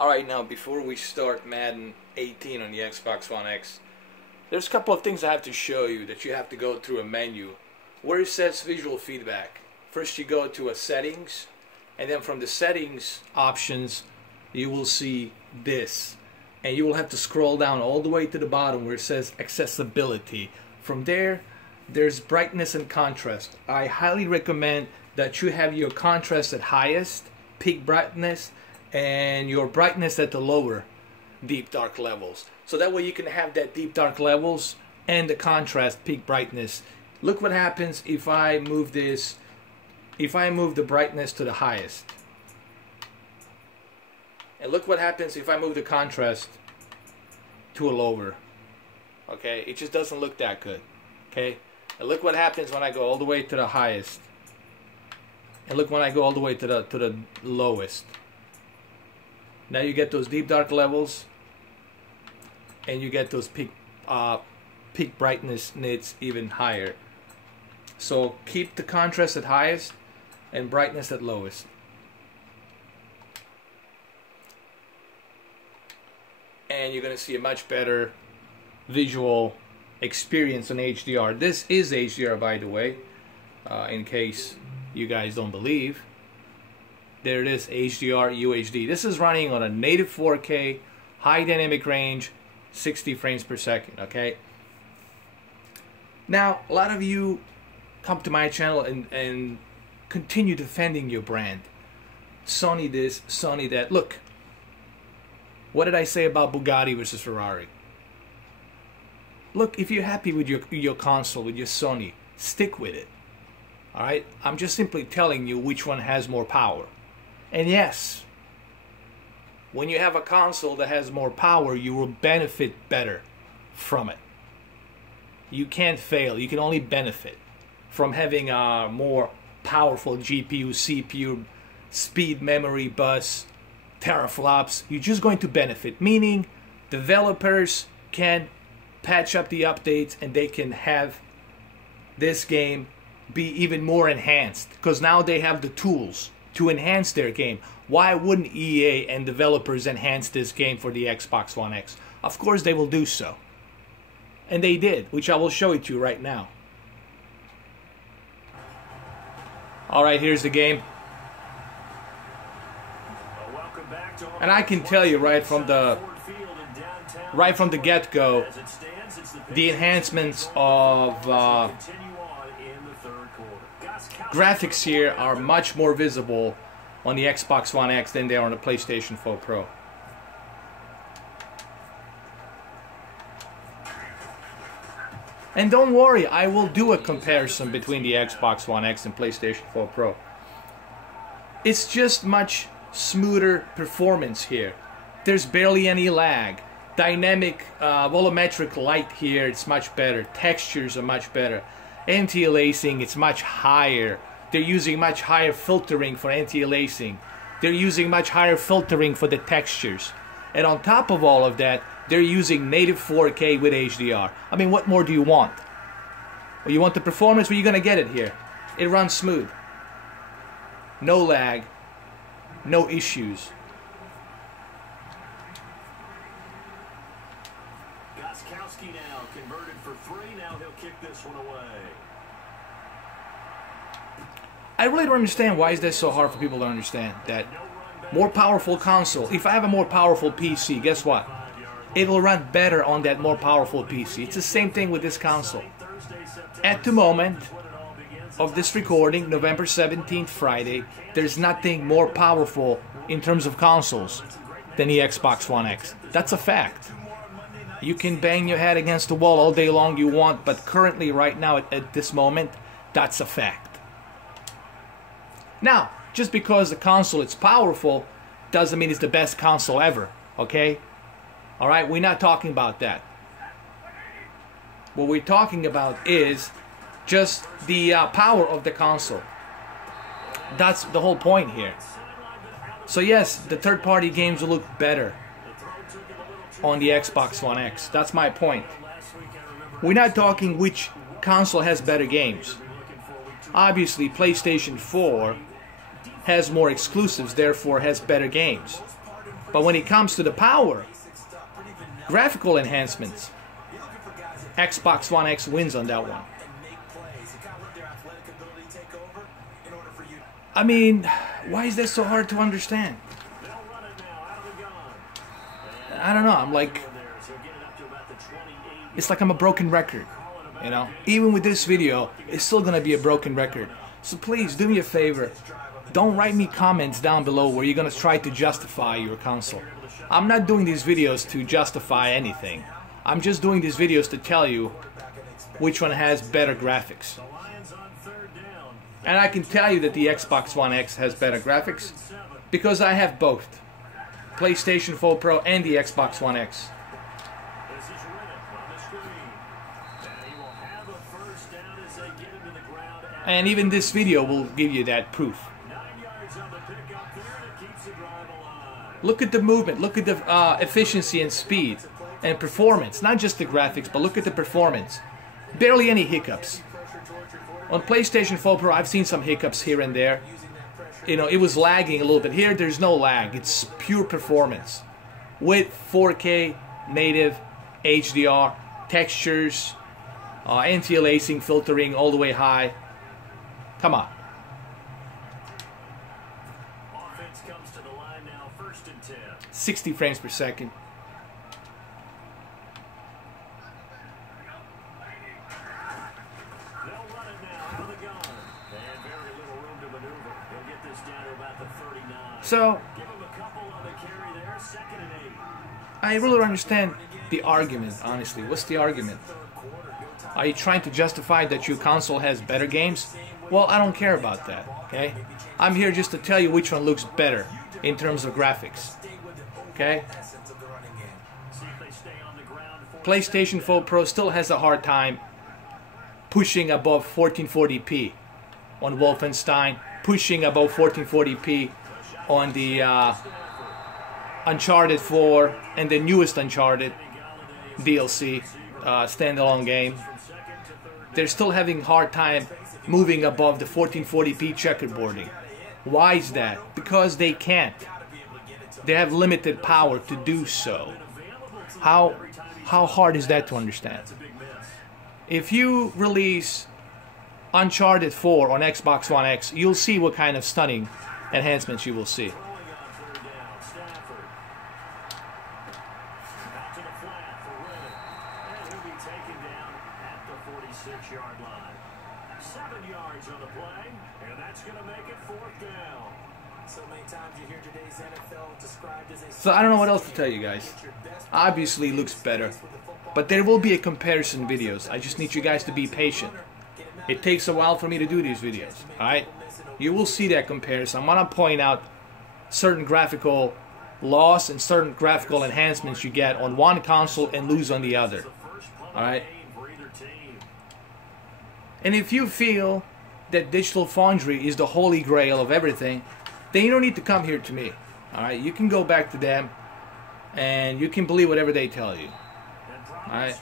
Alright, now before we start Madden 18 on the Xbox One X, there's a couple of things I have to show you that you have to go through a menu where it says visual feedback. First you go to a settings, and then from the settings options you will see this, and you will have to scroll down all the way to the bottom where it says accessibility. From there, there's brightness and contrast. I highly recommend that you have your contrast at highest, peak brightness, and your brightness at the lower deep dark levels, so that way you can have that deep dark levels and the contrast peak brightness. Look what happens if I move this, if I move the brightness to the highest, and look what happens if I move the contrast to a lower. Okay, it just doesn't look that good. Okay, and look what happens when I go all the way to the highest, and look when I go all the way to the lowest. Now you get those deep dark levels, and you get those peak brightness nits even higher. So keep the contrast at highest and brightness at lowest. And you're going to see a much better visual experience on HDR. This is HDR, by the way, in case you guys don't believe. There it is, HDR UHD. This is running on a native 4K, high dynamic range, 60 frames per second, okay? Now, a lot of you come to my channel and continue defending your brand. Sony this, Sony that. Look, what did I say about Bugatti versus Ferrari? Look, if you're happy with your console, with your Sony, stick with it. Alright? I'm just simply telling you which one has more power. And yes, when you have a console that has more power, you will benefit better from it. You can't fail. You can only benefit from having a more powerful GPU, CPU, speed, memory, bus, teraflops. You're just going to benefit, meaning developers can patch up the updates and they can have this game be even more enhanced, because now they have the tools to enhance their game. Why wouldn't EA and developers enhance this game for the Xbox One X? Of course they will do so. And they did, which I will show it to you right now. Alright, here's the game. And I can tell you right from the get-go, the enhancements of graphics here are much more visible on the Xbox One X than they are on the PlayStation 4 Pro. And don't worry, I will do a comparison between the Xbox One X and PlayStation 4 Pro. It's just much smoother performance here. There's barely any lag. Dynamic volumetric light here, it's much better. Textures are much better. Anti-aliasing, it's much higher. They're using much higher filtering for anti-aliasing. They're using much higher filtering for the textures. And on top of all of that, they're using native 4K with HDR. I mean, what more do you want? Well, you want the performance, well, you're gonna get it here. It runs smooth. No lag. No issues. Now converted for 3. Now he'll kick this one away. I really don't understand why is this so hard for people to understand. That more powerful console. If I have a more powerful PC, guess what? It will run better on that more powerful PC. It's the same thing with this console. At the moment of this recording, November 17th, Friday, there's nothing more powerful in terms of consoles than the Xbox One X. That's a fact. You can bang your head against the wall all day long you want, but currently, right now, at this moment, that's a fact. Now, just because the console is powerful doesn't mean it's the best console ever, okay? Alright, we're not talking about that. What we're talking about is just the power of the console. That's the whole point here. So yes, the third-party games will look better on the Xbox One X. That's my point. We're not talking which console has better games. Obviously, PlayStation 4 has more exclusives, therefore has better games. But when it comes to the power, graphical enhancements, Xbox One X wins on that one. I mean, why is that so hard to understand? I don't know. I'm like, it's like I'm a broken record, you know? Even with this video, it's still gonna be a broken record. So please, do me a favor. Don't write me comments down below where you're gonna try to justify your console. I'm not doing these videos to justify anything. I'm just doing these videos to tell you which one has better graphics. And I can tell you that the Xbox One X has better graphics because I have both. PlayStation 4 Pro and the Xbox One X. And even this video will give you that proof. Look at the movement, look at the efficiency and speed and performance. Not just the graphics, but look at the performance. Barely any hiccups. On PlayStation 4 Pro, I've seen some hiccups here and there. You know, it was lagging a little bit. Here, there's no lag. It's pure performance. With 4K, native, HDR, textures, anti-aliasing, filtering all the way high. Come on. Offense comes to the line now, 1st and 10. 60 frames per second. They'll run it now out of the gun. And very little room to maneuver. He'll get this down to about the 39. So, Give him a couple on the carry there, 2nd and 8. I really don't understand the argument, honestly. What's the argument? Are you trying to justify that your console has better games? Well, I don't care about that, okay? I'm here just to tell you which one looks better in terms of graphics, okay? PlayStation 4 Pro still has a hard time pushing above 1440p on Wolfenstein, pushing above 1440p on the Uncharted 4 and the newest Uncharted DLC standalone game. They're still having a hard time moving above the 1440p checkerboarding. Why is that? Because they can't. They have limited power to do so. How hard is that to understand? If you release Uncharted 4 on Xbox One X, you'll see what kind of stunning enhancements you will see. So I don't know what else to tell you guys. Obviously it looks better, but there will be a comparison videos. I just need you guys to be patient. It takes a while for me to do these videos, alright? You will see that comparison. I'm gonna point out certain graphical loss and certain graphical enhancements you get on one console and lose on the other, alright? And if you feel that Digital Foundry is the holy grail of everything, then you don't need to come here to me. Alright, you can go back to them and you can believe whatever they tell you. Alright.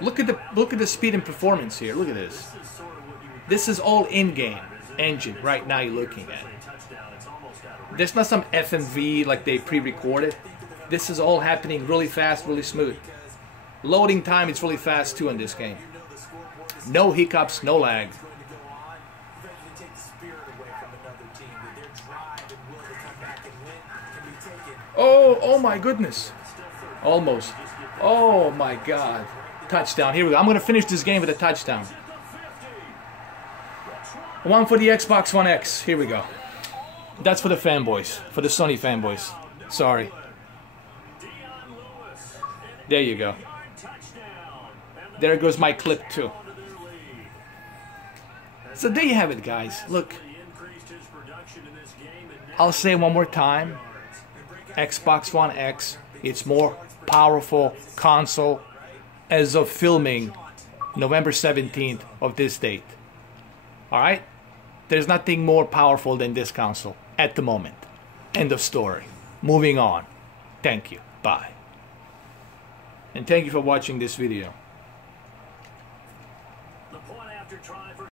Look at the speed and performance here. Look at this. This is all in-game engine right now you're looking at. There's not some FMV like they pre-recorded. This is all happening really fast, really smooth. Loading time is really fast too in this game. No hiccups, no lag. Oh my goodness. Almost. Oh my God. Touchdown. Here we go. I'm going to finish this game with a touchdown. One for the Xbox One X. Here we go. That's for the fanboys. For the Sony fanboys. Sorry. There you go. There goes my clip too. So there you have it, guys. Look. I'll say it one more time. Xbox One X, it's more powerful console as of filming November 17th of this date. Alright? There's nothing more powerful than this console at the moment. End of story. Moving on. Thank you. Bye. And thank you for watching this video.